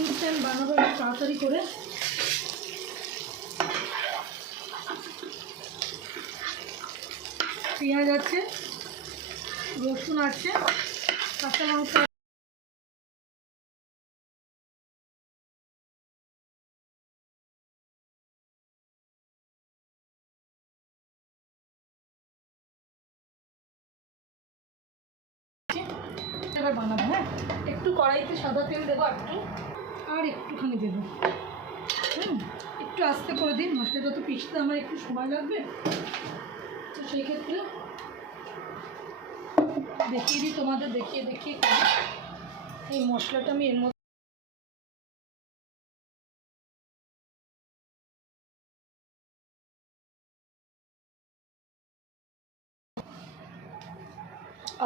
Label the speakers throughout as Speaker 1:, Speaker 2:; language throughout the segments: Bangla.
Speaker 1: ইনস্ট্যান্ট বানাবো একটু তাড়াতাড়ি করে। পেঁয়াজ আছে, রসুন আছে, কাঁচা লঙ্কা এবার বানাবো হ্যাঁ? একটু কড়াইতে সাদা তেল দেবো একটু। আর একটুখানি দেবো। হুম, একটু আস্তে করে দিন মশলাটা তো পিষতে আমার একটু সময় লাগবে। তো সেই ক্ষেত্রে দেখিয়ে দিই তোমাদের, দেখিয়ে দেখিয়ে এই মশলাটা আমি এর মধ্যে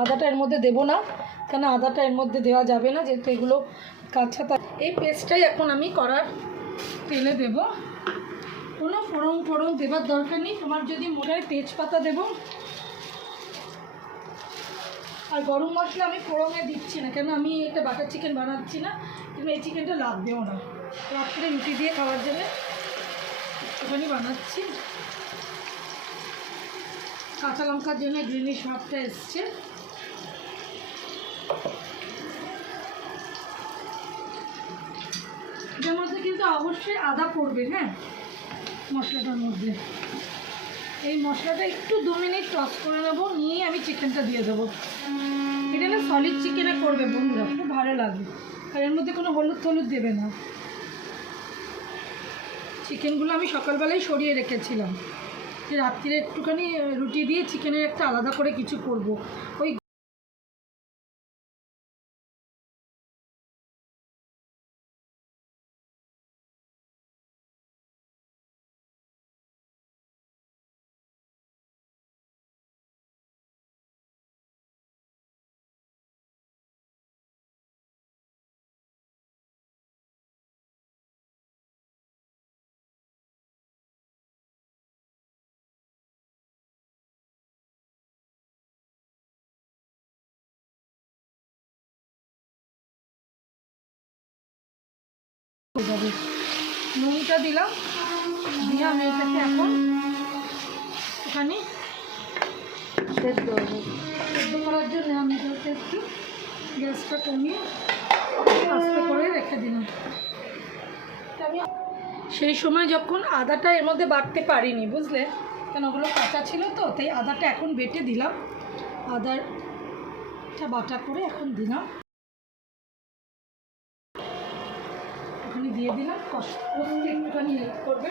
Speaker 1: আদাটা এর মধ্যে দেবো না, কেন আদাটা এর মধ্যে দেওয়া যাবে না, যেহেতু এগুলো কাঁচা এই পেস্টটাই এখন আমি করার তেলে দেব। কোনো ফোড়ন ফোড়ন দেবার দরকার নেই। তোমার যদি মোটায় তেজপাতা দেবো। আর গরম মশলা আমি ফোড়নে দিচ্ছি না, কেন আমি এটা বাটার চিকেন বানাচ্ছি না তুমি এই চিকেনটা লাগবেও না। রাত্রে রুটি দিয়ে খাওয়ার জন্য একটুখানি বানাচ্ছি। কাঁচা লঙ্কার জন্য গ্রিনিশ ভাবটা এসছে। এটার মধ্যে কিন্তু অবশ্যই আদা পড়বে হ্যাঁ? মশলাটার মধ্যে। এই মশলাটা একটু দু মিনিট টস করে নেব নিয়ে আমি চিকেনটা দিয়ে দেবো। এটা না সলিড চিকেনে করবে বন্ধুরা, খুব ভালো লাগবে আর এর মধ্যে কোনো হলুদ হলুদ দেবে না। চিকেনগুলো আমি সকালবেলায় সরিয়ে রেখেছিলাম। যে রাত্রিরে একটুখানি রুটি দিয়ে চিকেনের একটা আলাদা করে কিছু করব। ওই নুনটা দিলাম। দিয়ে আমি এটাকে এখন একটুখানি সেদ্ধ হব সেদ্ধ করার জন্য আমি এটাকে একটু গ্যাসটা কমিয়ে আস্তে করে রেখে দিলাম। সেই সময় যখন আদাটা এর মধ্যে বাটতে পারিনি, বুঝলে? কেন ওগুলো কাঁচা ছিল তো, তাই আদাটা এখন বেটে দিলাম। আদারটা বাটা করে এখন দিলাম একটুখানি দিয়ে দিলাম কষ- কষতে একটুখানি হেল্প করবে।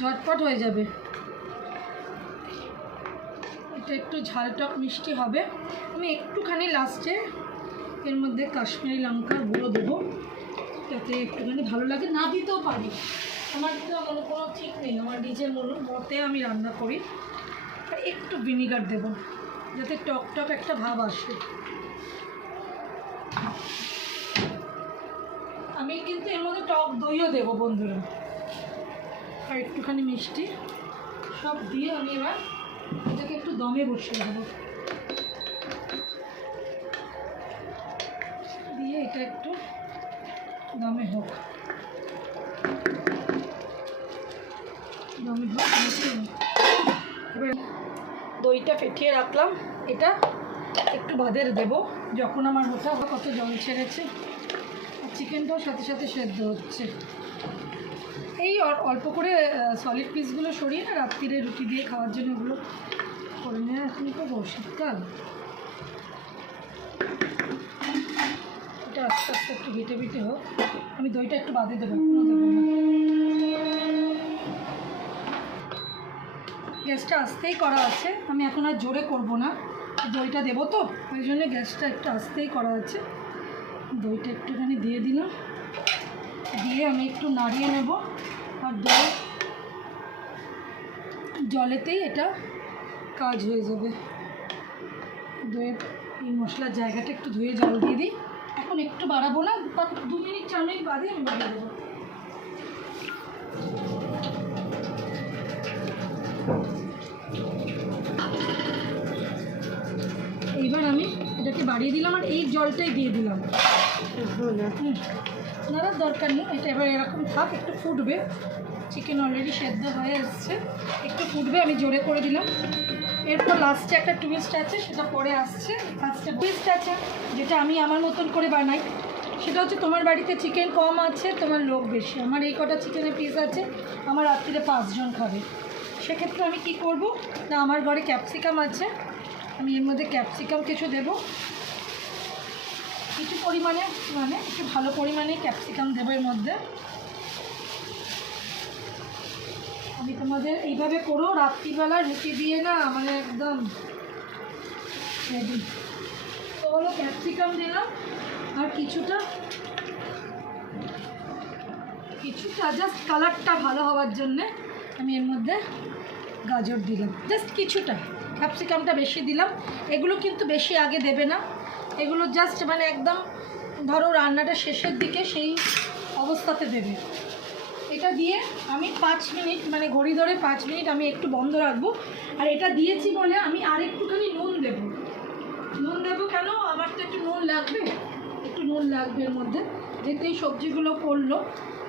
Speaker 1: ঝটপট হয়ে যাবে। এটা একটু ঝালটক মিষ্টি হবে। আমি একটুখানি লাস্টে এর মধ্যে কাশ্মীরি লঙ্কার গুঁড়ো দেবো, যাতে একটুখানি ভালো লাগে। না দিতেও পারি। আমার তো কোনো কোনো ঠিক নেই। আমার নিজের মন- মতে আমি রান্না করি। একটু ভিনিগার দেবো, যাতে টক টক একটা ভাব আসে। আমি কিন্তু এর মধ্যে টক দইও দেবো বন্ধুরা। আর একটুখানি মিষ্টি। সব দিয়ে আমি এবার এটাকে একটু দমে বসিয়ে দেবো। দিয়ে এটা একটু দমে হোক। দমে হোক। এবার দইটা ফেটিয়ে রাখলাম। এটা একটু বাদে দেবো। যখন আমার ওটা কত জল ছেড়েছে চিকেনটাও সাথে সাথে সেদ্ধ হচ্ছে। এই অল্প করে সলিড পিসগুলো সরিয়ে না রাত্রিরে রুটি দিয়ে খাওয়ার জন্য ওগুলো করে নেওয়া এখন তো শীতকাল। এটা আস্তে আস্তে একটু বেটে বেটে হোক। আমি দইটা একটু বাদে দেবো গ্যাসটা আস্তেই করা আছে। আমি এখন আর জোরে করব না। দইটা দেবো তো, ওই জন্য গ্যাসটা একটু আস্তেই করা আছে। দইটা একটুখানি দিয়ে দিলাম। দিয়ে আমি একটু নাড়িয়ে নেব। আর দই, জলেতেই এটা কাজ হয়ে যাবে। দইয়ের এই মশলার জায়গাটা একটু ধুয়ে জল দিয়ে দিই। এখন একটু বাড়াবো না দু মিনিট চার মিনিট বাদে আমি বাড়িয়ে দেবো। বাড়িয়ে দিলাম আর এই জলটাই দিয়ে দিলাম। হুম, নাড়ার দরকার নেই এটা এবার এরকম থাক একটু ফুটবে। চিকেন অলরেডি সেদ্ধ হয়ে আসছে একটু ফুটবে আমি জোরে করে দিলাম। এরপর লাস্টে একটা টুইস্ট আছে সেটা পরে আসছে। লাস্টে টুইস্ট আছে যেটা আমি আমার মতন করে বানাই। সেটা হচ্ছে তোমার বাড়িতে চিকেন কম আছে তোমার লোক বেশি। আমার এই কটা চিকেনের পিস আছে আমার রাত্রিরে পাঁচজন খাবে। সেক্ষেত্রে আমি কি করব? না আমার ঘরে ক্যাপসিকাম আছে। আমি এর মধ্যে ক্যাপসিকাম কিছু দেবো। কিছু পরিমাণে মানে একটু ভালো পরিমাণে ক্যাপসিকাম দেবো এর মধ্যে। আমি তোমাদের এইভাবে করো, রাত্রিবেলা রুটি দিয়ে না মানে একদম রেডি তো হলো ক্যাপসিকাম দিলাম, আর কিছুটা কিছুটা জাস্ট কালারটা ভালো হওয়ার জন্যে আমি এর মধ্যে গাজর দিলাম। জাস্ট কিছুটা ক্যাপসিকামটা বেশি দিলাম। এগুলো কিন্তু বেশি আগে দেবে না। এগুলো জাস্ট মানে একদম ধরো রান্নাটা শেষের দিকে সেই অবস্থাতে দেবে। এটা দিয়ে আমি পাঁচ মিনিট মানে ঘড়ি ধরে পাঁচ মিনিট আমি একটু বন্ধ রাখব। আর এটা দিয়েছি বলে আমি আর একটুখানি নুন দেব। নুন দেবো কেন? আমার তো একটু নুন লাগবে। একটু নুন লাগবে এর মধ্যে। যেহেতু এই সবজিগুলো পড়ল,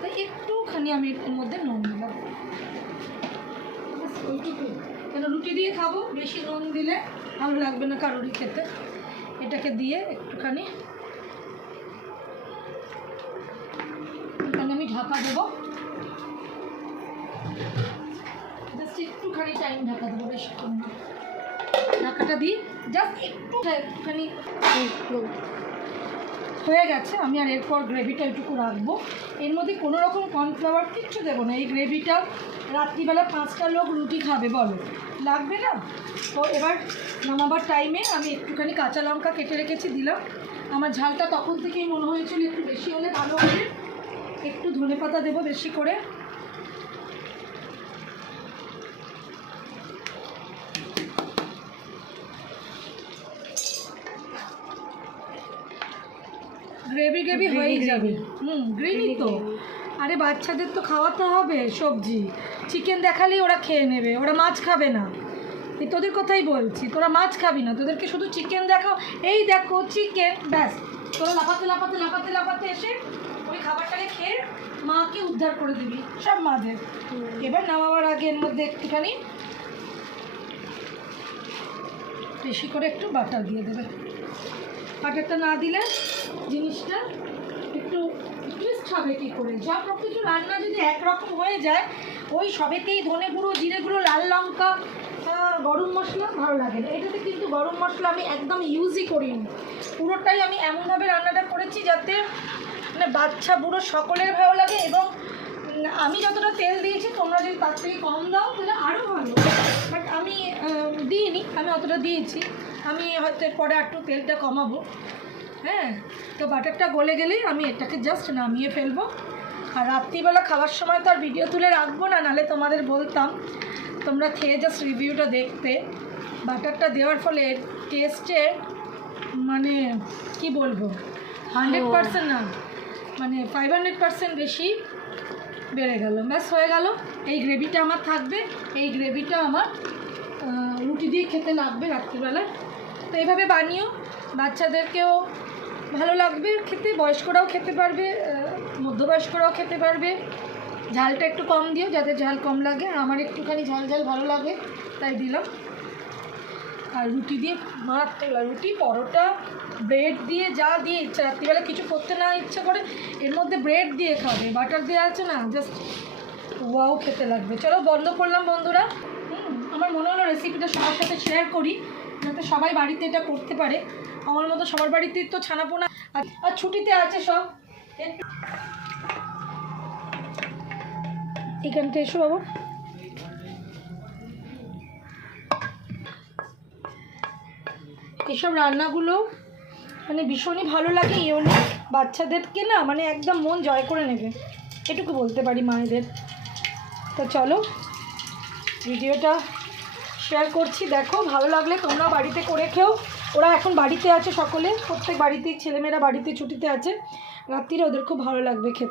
Speaker 1: তাই একটুখানি আমি এর মধ্যে নুন দিলাম। ওইটুকু কেন, রুটি দিয়ে খাব? বেশি নুন দিলে ভালো লাগবে না কারোরই খেতে। এটাকে দিয়ে একটুখানি আমি ঢাকা দেবো। জাস্ট একটুখানি টাইম ঢাকা দেবো না। ঢাকাটা দিই। জাস্ট একটু একটুখানি হয়ে গেছে, আমি আর এরপর গ্রেভিটা একটুকু রাখব। এর মধ্যে কোনো রকম কর্নফ্লাওয়ার কিচ্ছু দেবো না, এই গ্রেভিটা রাত্রিবেলা পাঁচটা লোক রুটি খাবে বলো। লাগবে না? তো এবার নামাবার টাইমে আমি একটুখানি কাঁচা লঙ্কা কেটে রেখেছি, দিলাম। আমার ঝালটা তখন থেকেই মনে হয়েছিল একটু বেশি হলে ভালো হবে। একটু ধনে পাতা দেবো বেশি করে। গ্রেভি গ্রেভি হয়েই যাবে। হুম গ্রেভি তো। আরে বাচ্চাদের তো খাওয়াতে হবে সবজি। চিকেন দেখালেই ওরা খেয়ে নেবে ওরা মাছ খাবে না। এই তোদের কথাই বলছি তোরা মাছ খাবি না তোদেরকে শুধু চিকেন দেখাও। এই দেখো চিকেন ব্যাস। তোরা লাফাতে লাফাতে লাফাতে লাফাতে এসে ওই খাবারটাকে খেয়ে মাকে উদ্ধার করে দিবি সব মাদের। এবার নামাবার আগে এর মধ্যে একটুখানি বেশি করে একটু বাটার দিয়ে দেবে। বাটারটা না দিলে জিনিসটা একটু টুইস্ট হবে কী করে? যা সব কিছু রান্না যদি একরকম হয়ে যায়, ওই সবেতেই ধনে গুঁড়ো, জিরে গুঁড়ো, লাল লঙ্কা গরম মশলা ভালো লাগে না। এটাতে কিন্তু গরম মশলা আমি একদম ইউজই করিনি। পুরোটাই আমি এমনভাবে রান্নাটা করেছি যাতে মানে বাচ্চা বুড়ো সকলের ভালো লাগে এবং আমি যতটা তেল দিয়েছি, তোমরা যদি তার থেকে কম দাও, তাহলে আরও ভালো। বাট আমি দিইনি, আমি অতটা দিয়েছি। আমি হয়তো এরপরে একটু তেলটা কমাবো। হ্যাঁ তো বাটারটা গলে গেলেই আমি এটাকে জাস্ট নামিয়ে ফেলব। আর রাত্রিবেলা খাওয়ার সময় তো আর ভিডিও তুলে রাখব না নাহলে তোমাদের বলতাম। তোমরা খেয়ে জাস্ট রিভিউটা দেখতে। বাটারটা দেওয়ার ফলে টেস্টে মানে কি বলব? হান্ড্রেড পার্সেন্ট না মানে ফাইভ হান্ড্রেড পার্সেন্ট বেশি বেড়ে গেল। ব্যাস, হয়ে গেল। এই গ্রেভিটা আমার থাকবে। এই গ্রেভিটা আমার রুটি দিয়ে খেতে লাগবে রাত্রিবেলায়। তো এইভাবে বানিও। বাচ্চাদেরকেও ভালো লাগবে, খেতে, বয়স্করাও খেতে পারবে মধ্যবয়স্করাও খেতে পারবে। ঝালটা একটু কম দিও, যাতে ঝাল কম লাগে। আমার একটুখানি ঝাল ঝাল ভালো লাগে, তাই দিলাম। আর রুটি দিয়ে মারাত্মক রুটি, পরোটা, ব্রেড দিয়ে যা দিয়ে ইচ্ছা, রাত্রিবেলা কিছু করতে না ইচ্ছা করে, এর মধ্যে ব্রেড দিয়ে খাবে। বাটার দেওয়া আছে না জাস্ট ওয়াও খেতে লাগবে। চলো, বন্ধ করলাম বন্ধুরা। আমার মনে হলো রেসিপিটা সবার সাথে শেয়ার করি, যাতে সবাই বাড়িতে এটা করতে পারে। আমার মতো সবার বাড়িতেই তো ছানাপোনা আর- আর ছুটিতে আছে সব। এখানটা এসো বাবা। এসব রান্নাগুলো মানে ভীষণই ভালো লাগে ইউনিক বাচ্চাদেরকে না মানে একদম মন জয় করে নেবে। এটুকু বলতে পারি মায়েদের। তো চলো, ভিডিওটা শেয়ার করছি। দেখো, ভালো লাগলে তোমরা বাড়িতে করে খেও। ওরা এখন বাড়িতে আছে সকলে। প্রত্যেক বাড়িতেই ছেলেমেয়েরা বাড়িতে ছুটিতে আছে। রাত্রিরে ওদের খুব ভালো লাগবে খেতে।